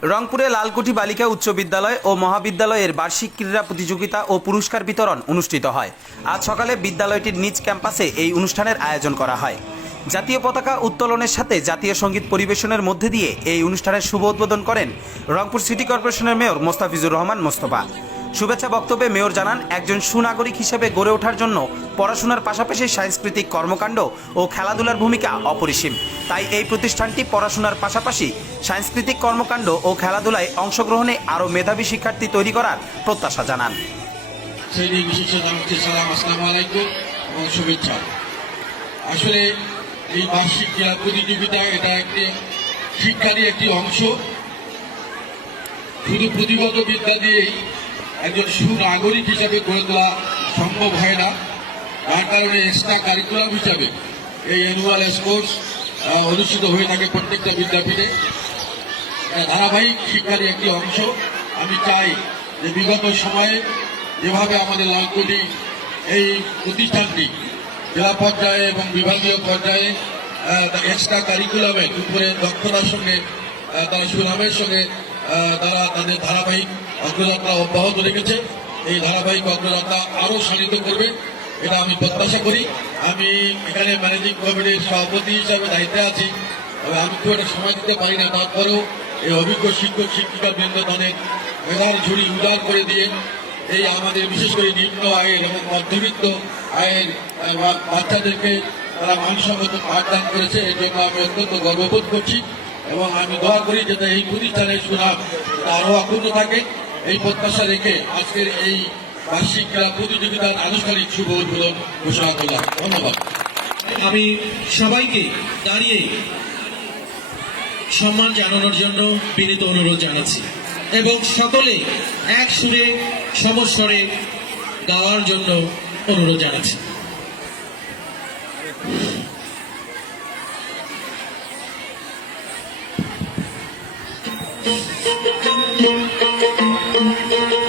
রংপুরে লালকুঠি বালিকা উচ্চ বিদ্যালয় ও মহাবিদ্যালয়ের বার্ষিক ক্রীড়া প্রতিযোগিতা ও পুরস্কার বিতরণ অনুষ্ঠিত হয়। আজ সকালে বিদ্যালয়টির নিজ ক্যাম্পাসে এই অনুষ্ঠানের আয়োজন করা হয়। জাতীয় পতাকা উত্তোলনের সাথে জাতীয় সংগীত পরিবেশনের মধ্যে দিয়ে এই অনুষ্ঠানের শুভ উদ্বোধন করেন রংপুর সিটি কর্পোরেশনের মেয়র মোস্তাফিজুর রহমান মোস্তফা। শুভেচ্ছা বক্তব্যে মেয়র জানান, একজন সুনাগরিক হিসেবে গড়ে ওঠার জন্য পড়াশোনার পাশাপাশি সাংস্কৃতিক কর্মকাণ্ড ও খেলাধুলার ভূমিকা অপরিসীম। তাই এই প্রতিষ্ঠানটি পড়াশোনার পাশাপাশি সাংস্কৃতিক কর্মকাণ্ড ও খেলাধুলায় অংশগ্রহণে আরও মেধাবী শিক্ষার্থী তৈরি করার প্রত্যাশা জানান। আসলে এই বার্ষিক ক্রীড়া প্রতিযোগিতা এটা একটি শিক্ষারই একটি অংশ। শুধু পুঁথিগত বিদ্যা দিয়েই একজন সুনাগরিক হিসাবে গড়ে তোলা সম্ভব হয় না। যার কারণে এক্সট্রা কারিকুলাম হিসাবে এই অ্যানুয়াল স্পোর্টস অনুষ্ঠিত হয়ে থাকে প্রত্যেকটা বিদ্যাপীঠে। ধারাবাহিক শিক্ষারই একটি অংশ। আমি চাই যে বিগত সময়ে যেভাবে আমাদের লালকুটি এই প্রতিষ্ঠানটি জেলা পর্যায়ে এবং বিভাগীয় পর্যায়ে এক্সট্রা কারিকুলামের উপরে দক্ষতার সঙ্গে তারা সুনামের সঙ্গে তারা তাদের ধারাবাহিক অগ্রযাত্রা অব্যাহত রেখেছে। এই ধারাবাহিক অগ্রযাত্রা আরও শানিত করবে। এটা আমি প্রত্যাশা করি। আমি এখানে ম্যানেজিং কমিটির সভাপতি হিসাবে দায়িত্বে আছি। তবে আমি খুব একটা সময় দিতে পারি না। তারপরেও এই অভিজ্ঞ শিক্ষক, শিক্ষিকা বৃন্দ তাদের মেধার ঝুড়ি উদার করে দিয়ে এই আমাদের বিশেষ করে নিম্ন আয়ের এবং মধ্যবিত্ত আয়ের বাচ্চাদেরকে তারা মানসম্মত পাঠদান করেছে। এর জন্য আমি অত্যন্ত গর্ববোধ করছি এবং আমি দোয়া করি যাতে এই প্রতিষ্ঠানের সুনাম আরও অক্ষুণ্ণ থাকে। এই প্রত্যাশা রেখে আজকের এই বার্ষিক ক্রীড়া প্রতিযোগিতার আনুষ্ঠানিক শুভ উদ্বোধন ঘোষণা করলাম ধন্যবাদ আমি সবাইকে দাঁড়িয়ে সম্মান জানানোর জন্য বিনীত অনুরোধ জানাচ্ছি এবং সকলে এক সুরে সমস্বরে গাওয়ার জন্য অনুরোধ জানাচ্ছি Thank you. Música